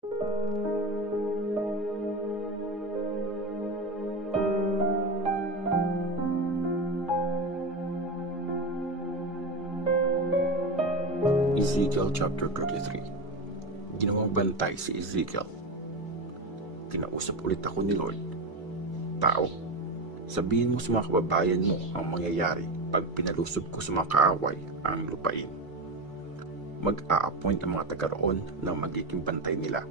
Ezekiel chapter 33. Ginawang bantay si Ezekiel. Kinausap ulit ako ni Lord. Tao, sabihin mo sa mga kababayan mo ang mangyayari pag pinalusob ko sa mga kaaway ang lupain. Mag-a-appoint ang mga taga roon na magiging bantay nila.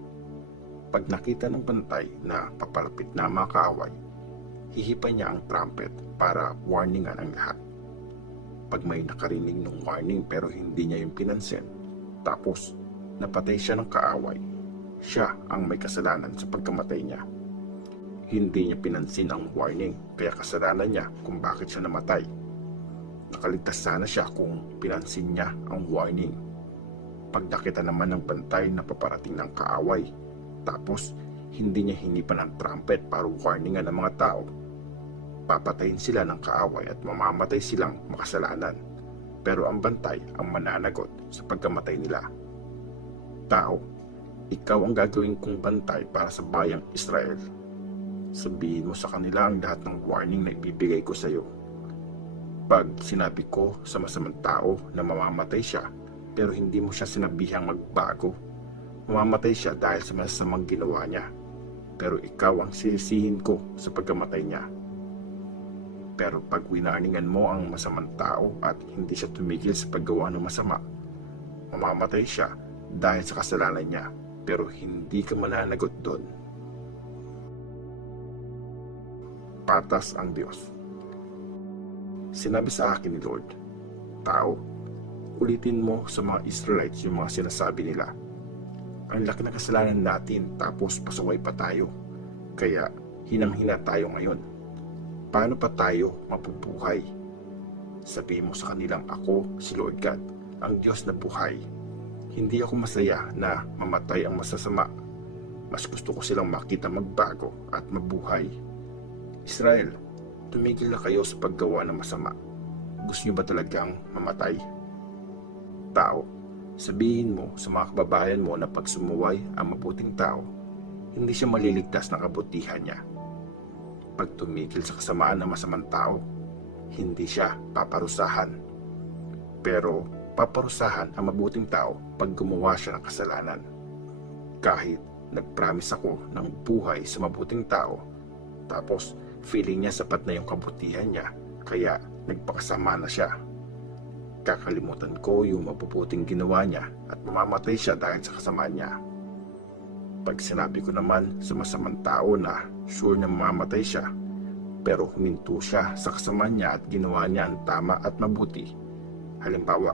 Pag nakita ng bantay na papalapit na mga kaaway, hihipan niya ang trumpet para warningan ang lahat. Pag may nakarinig ng warning pero hindi niya yung pinansin, tapos napatay siya ng kaaway, siya ang may kasalanan sa pagkamatay niya. Hindi niya pinansin ang warning, kaya kasalanan niya kung bakit siya namatay. Nakaligtas sana siya kung pinansin niya ang warning. Pag nakita naman ng bantay na paparating ng kaaway, tapos hindi niya hinipan ang trumpet para warningan ng mga tao, papatayin sila ng kaaway at mamamatay silang makasalanan. Pero ang bantay ang mananagot sa pagkamatay nila. Tao, ikaw ang gagawin kong bantay para sa bayang Israel. Sabihin mo sa kanila ang lahat ng warning na ibibigay ko sa iyo. Pag sinabi ko sa masamang tao na mamamatay siya, pero hindi mo siya sinabihang magbago, mamamatay siya dahil sa masamang ginawa niya. Pero ikaw ang sisisihin ko sa pagkamatay niya. Pero pag winarningan mo ang masamang tao at hindi siya tumigil sa paggawa ng masama, mamamatay siya dahil sa kasalanan niya, pero hindi ka mananagot doon. Patas ang Diyos. Sinabi sa akin ni Lord, tao, ulitin mo sa mga Israelites yung mga sinasabi nila. Ang laki ng kasalanan natin tapos pasaway pa tayo, kaya hinang-hina tayo ngayon. Paano pa tayo mabubuhay? Sabihin mo sa kanilang ako, si Lord God, ang Diyos na buhay. Hindi ako masaya na mamatay ang masasama. Mas gusto ko silang makita magbago at mabuhay. Israel, tumigil na kayo sa paggawa ng masama. Gusto niyo ba talagang mamatay? Tao, sabihin mo sa mga kababayan mo na pag sumuway ang mabuting tao, hindi siya maliligtas ng kabutihan niya. Pag tumigil sa kasamaan ng masamang tao, hindi siya paparusahan. Pero paparusahan ang mabuting tao pag gumawa siya ng kasalanan. Kahit nagpromise ako ng buhay sa mabuting tao, tapos feeling niya sapat na yung kabutihan niya, kaya nagpakasama na siya. Kakalimutan ko yung mabubuting ginawa niya at mamamatay siya dahil sa kasamaan niya. Pag sinabi ko naman sa masamang tao na sure na mamamatay siya, pero huminto siya sa kasamaan niya at ginawa niya ang tama at mabuti. Halimbawa,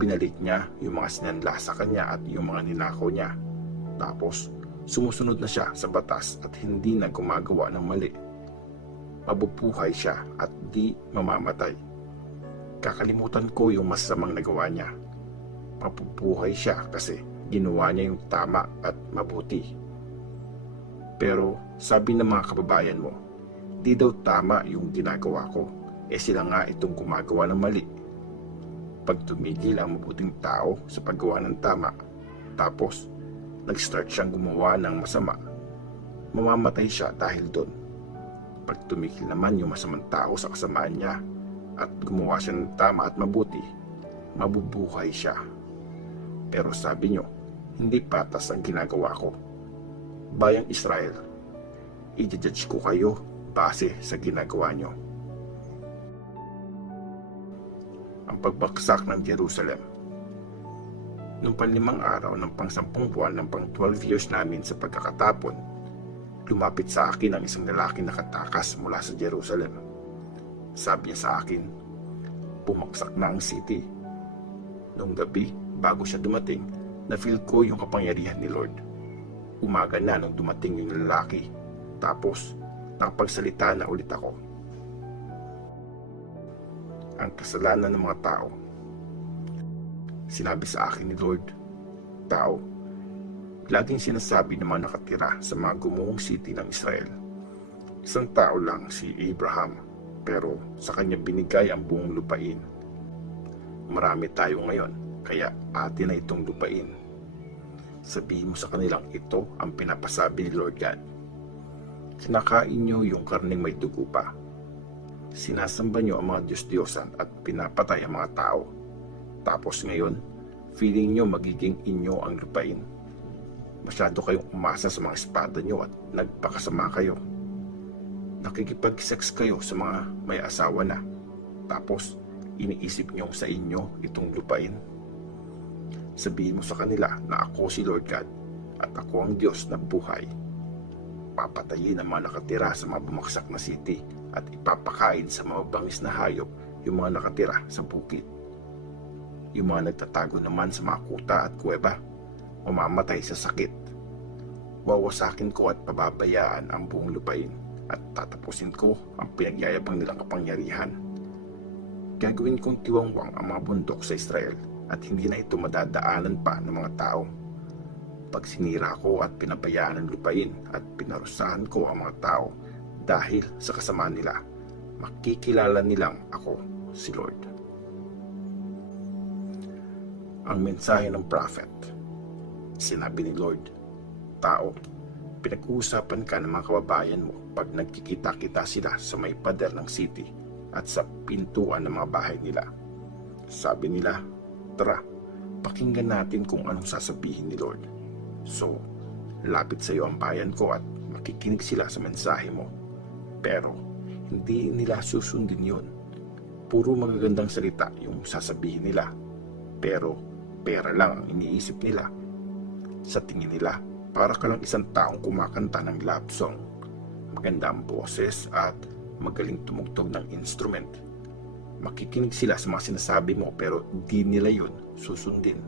binalik niya yung mga sinanla sa kanya at yung mga ninakaw niya. Tapos, sumusunod na siya sa batas at hindi na gumagawa ng mali. Mabubuhay siya at di mamamatay. Kakalimutan ko yung masamang nagawa niya. Mabubuhay siya kasi ginawa niya yung tama at mabuti. Pero sabi ng mga kababayan mo, di daw tama yung ginagawa ko, sila nga itong gumagawa ng mali. Pag tumigil ang mabuting tao sa paggawa ng tama, tapos nag-start siyang gumawa ng masama, mamamatay siya dahil doon. Pag tumigil naman yung masamang tao sa kasamaan niya at gumawa siya ng tama at mabuti, mabubuhay siya. Pero sabi nyo, hindi patas ang ginagawa ko. Bayang Israel, i-judge ko kayo base sa ginagawa nyo. Ang pagbagsak ng Jerusalem. Noong panlimang araw ng pang-10 buwan ng pang-12 years namin sa pagkakatapon, lumapit sa akin ang isang lalaki na nakatakas mula sa Jerusalem. Sabi niya sa akin, bumagsak na ang city. Noong gabi, bago siya dumating, na-feel ko yung kapangyarihan ni Lord. Umaga na nung dumating yung lalaki, tapos nakapagsalita na ulit ako. Ang kasalanan ng mga tao. Sinabi sa akin ni Lord, tao, laging sinasabi ng mga nakatira sa mga gumuhong city ng Israel, isang tao lang si Abraham, pero sa kanya binigay ang buong lupain. Marami tayo ngayon, kaya atin na itong lupain. Sabihin mo sa kanilang ito ang pinapasabi ni Lord God. Sinakain niyo yung karneng may dugo pa. Sinasamba niyo ang mga Diyos-Diyosan at pinapatay ang mga tao. Tapos ngayon, feeling niyo magiging inyo ang lupain. Masyado kayong umasa sa mga espada niyo at nagpakasama kayo. Nakikipag-sex kayo sa mga may asawa na. Tapos, iniisip niyo sa inyo itong lupain. Sabihin mo sa kanila na ako si Lord God at ako ang Diyos na buhay. Papatayin ang mga nakatira sa mga bumaksak na city at ipapakain sa mga bangis na hayop yung mga nakatira sa bukid. Yung mga nagtatago naman sa mga kuta at kuweba, mamamatay sa sakit. Wawasakin ko at pababayaan ang buong lupain at tatapusin ko ang pinagyayabang nilang kapangyarihan. Gagawin kong tiwangwang ang mga bundok sa Israel at hindi na ito madadaanan pa ng mga tao. Pag sinira ko at pinabayaan ang lupain at pinarusahan ko ang mga tao dahil sa kasamaan nila, makikilala nilang ako si Lord. Ang mensahe ng prophet. Sinabi ni Lord, tao, pinag-uusapan ka ng mga kababayan mo pag nagkikita-kita sila sa may pader ng city at sa pintuan ng mga bahay nila. Sabi nila, tara, pakinggan natin kung anong sasabihin ni Lord. So, lapit sa iyo ang bayan ko at makikinig sila sa mensahe mo. Pero, hindi nila susundin yun. Puro magagandang salita yung sasabihin nila. Pero, pera lang ang iniisip nila. Sa tingin nila, para ka lang isang taong kumakanta ng love song. Maganda ang boses at magaling tumugtog ng instrument. Makikinig sila sa mga sinasabi mo pero di nila yun susundin.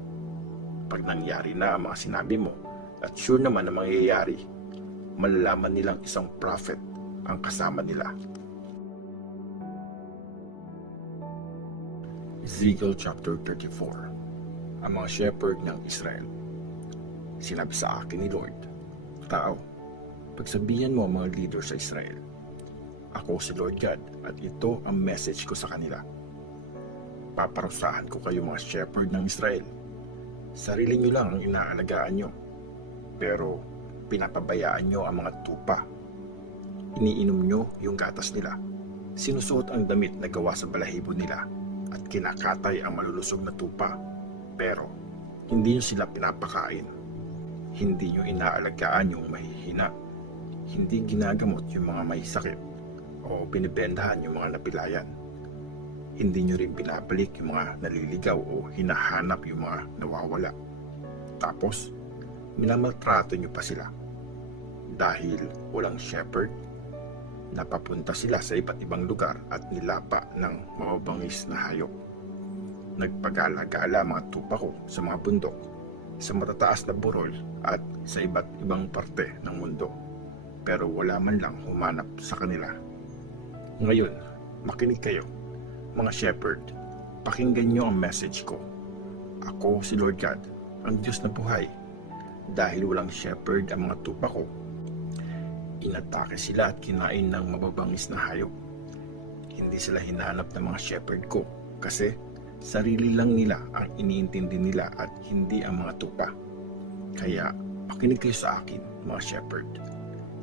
Pag nangyari na ang mga sinabi mo at sure naman na mangyayari, malalaman nilang isang prophet ang kasama nila. Ezekiel chapter 34. Ang mga shepherd ng Israel. Sinabi sa akin ni Lord, tao, pagsabihan mo ang mga leader sa Israel, ako si Lord God at ito ang message ko sa kanila. Paparusahan ko kayo mga shepherd ng Israel. Sarili nyo lang ang inaalagaan nyo, pero pinapabayaan nyo ang mga tupa. Iniinom nyo yung gatas nila. Sinusuot ang damit na gawa sa balahibo nila at kinakatay ang malulusog na tupa. Pero hindi nyo sila pinapakain. Hindi nyo inaalagaan yung mahihina. Hindi ginagamot yung mga may sakit o binibendahan yung mga napilayan. Hindi nyo rin binabalik yung mga naliligaw o hinahanap yung mga nawawala. Tapos, minamaltrato nyo pa sila. Dahil walang shepherd, napapunta sila sa iba't ibang lugar at nilapa ng mababangis na hayop. Nagpagala-gala mga tupa ko sa mga bundok, sa matataas na burol at sa iba't ibang parte ng mundo. Pero wala man lang humanap sa kanila. Ngayon, makinig kayo, mga shepherd, pakinggan nyo ang message ko. Ako si Lord God, ang Diyos na buhay. Dahil walang shepherd ang mga tupa ko, inatake sila at kinain ng mababangis na hayop. Hindi sila hinahanap ng mga shepherd ko kasi sarili lang nila ang iniintindi nila at hindi ang mga tupa. Kaya makinig kayo sa akin, mga shepherd.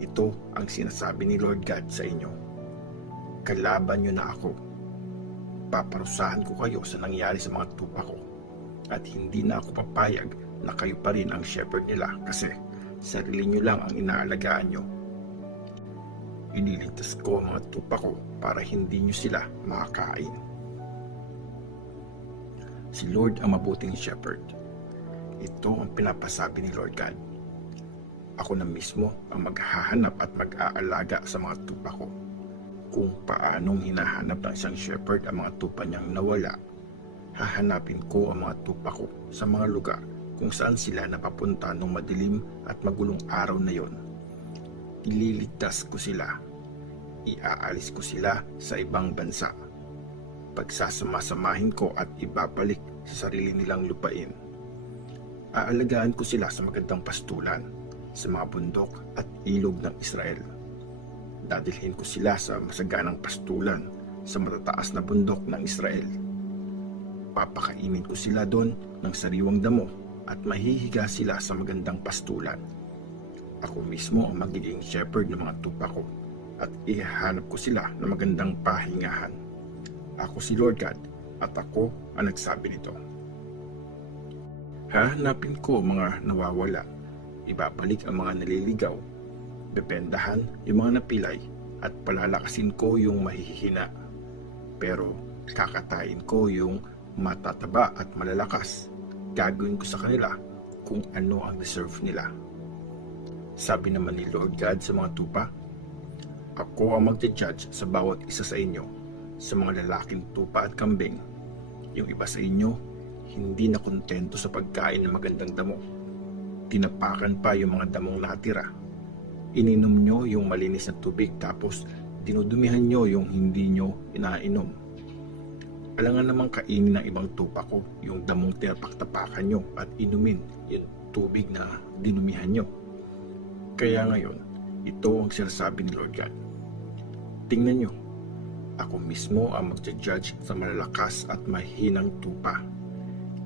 Ito ang sinasabi ni Lord God sa inyo. Kalaban nyo na ako. Paparusahan ko kayo sa nangyari sa mga tupa ko. At hindi na ako papayag na kayo pa rin ang shepherd nila kasi sarili nyo lang ang inaalagaan nyo. Ililigtas ko ang mga tupa ko para hindi nyo sila makakain. Si Lord ang mabuting shepherd. Ito ang pinapasabi ni Lord God. Ako na mismo ang maghahanap at mag-aalaga sa mga tupa ko. Kung paanong hinahanap ng isang shepherd ang mga tupa niyang nawala, hahanapin ko ang mga tupa ko sa mga lugar kung saan sila napapunta nung madilim at magulong araw na yon. Ililigtas ko sila. Iaalis ko sila sa ibang bansa. Pagsasama-samahin ko at ibabalik sa sarili nilang lupain. Aalagaan ko sila sa magandang pastulan, sa mga bundok at ilog ng Israel. Dadalhin ko sila sa masaganang pastulan sa matataas na bundok ng Israel. Papakainin ko sila doon ng sariwang damo at mahihiga sila sa magandang pastulan. Ako mismo ang magiging shepherd ng mga tupa ko at ihahanap ko sila ng magandang pahingahan. Ako si Lord God at ako ang nagsabi nito. Hahanapin ko ang mga nawawala, ibabalik ang mga naliligaw, bebendahan yung mga napilay at palalakasin ko yung mahihina. Pero kakatain ko yung matataba at malalakas. Gagawin ko sa kanila kung ano ang deserve nila. Sabi naman ni Lord God sa mga tupa, ako ang magja-judge sa bawat isa sa inyo, sa mga lalaking tupa at kambing. Yung iba sa inyo, hindi na kontento sa pagkain ng magandang damo. Tinapakan pa yung mga damong natira. Ininom nyo yung malinis na tubig tapos dinudumihan nyo yung hindi nyo inainom. Alangan namang kainin ng ibang tupa ko yung damong tinapak-tapakan nyo at inumin yung tubig na dinumihan nyo. Kaya ngayon, ito ang sinasabi ni Lord God. Tingnan nyo, ako mismo ang magja-judge sa malalakas at mahinang tupa.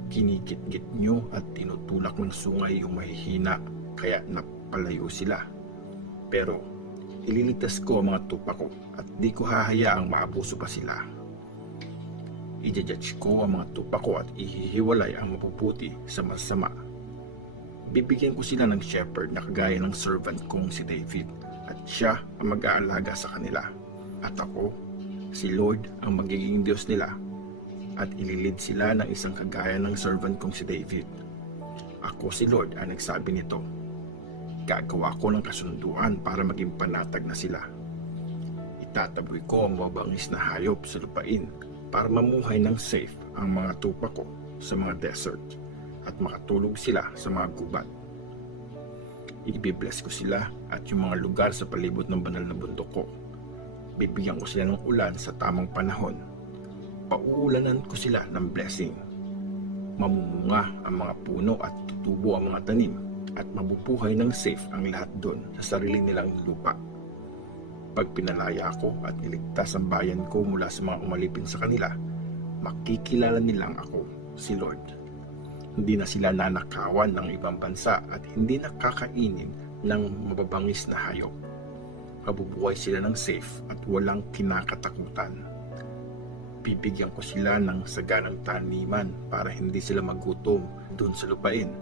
Kinikit-kit nyo at tinutulak ng sungay yung mahihina kaya napalayo sila. Pero ililigtas ko ang mga tupa ko at di ko hahayaang maabuso pa sila. I-judge ko ang mga tupa ko at ihihiwalay ang mabubuti sa masama. Bibigyan ko sila ng shepherd na kagaya ng servant kong si David at siya ang mag-aalaga sa kanila. At ako, si Lord ang magiging Diyos nila at ililid sila ng isang kagaya ng servant kong si David. Ako si Lord ang nagsabi nito. Gagawa ko ng kasunduan para maging panatag na sila. Itataboy ko ang mabangis na hayop sa lupain para mamuhay ng safe ang mga tupa ko sa mga desert at makatulog sila sa mga gubat. Ibibless ko sila at yung mga lugar sa palibot ng banal na bundok ko. Bibigyan ko sila ng ulan sa tamang panahon. Pauulanan ko sila ng blessing. Mamumunga ang mga puno at tutubo ang mga tanim at mabubuhay ng safe ang lahat doon sa sarili nilang lupa. Pag pinalaya ko at niligtas ang bayan ko mula sa mga umalipin sa kanila, makikilala nilang ako, si Lord. Hindi na sila nanakawan ng ibang bansa at hindi nakakainin ng mababangis na hayop. Mabubuhay sila ng safe at walang kinakatakutan. Bibigyan ko sila ng saganang taniman para hindi sila magutom doon sa lupain.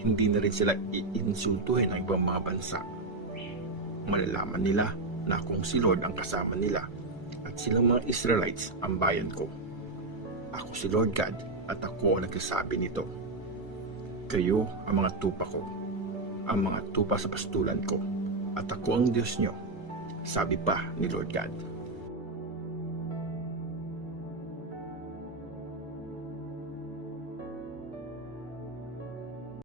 Hindi na rin sila iinsultuhin ng ibang mga bansa. Malalaman nila na kung si Lord ang kasama nila at silang mga Israelites ang bayan ko. Ako si Lord God at ako ang nagsasabi nito. Kayo ang mga tupa ko, ang mga tupa sa pastulan ko, at ako ang Diyos nyo, sabi pa ni Lord God.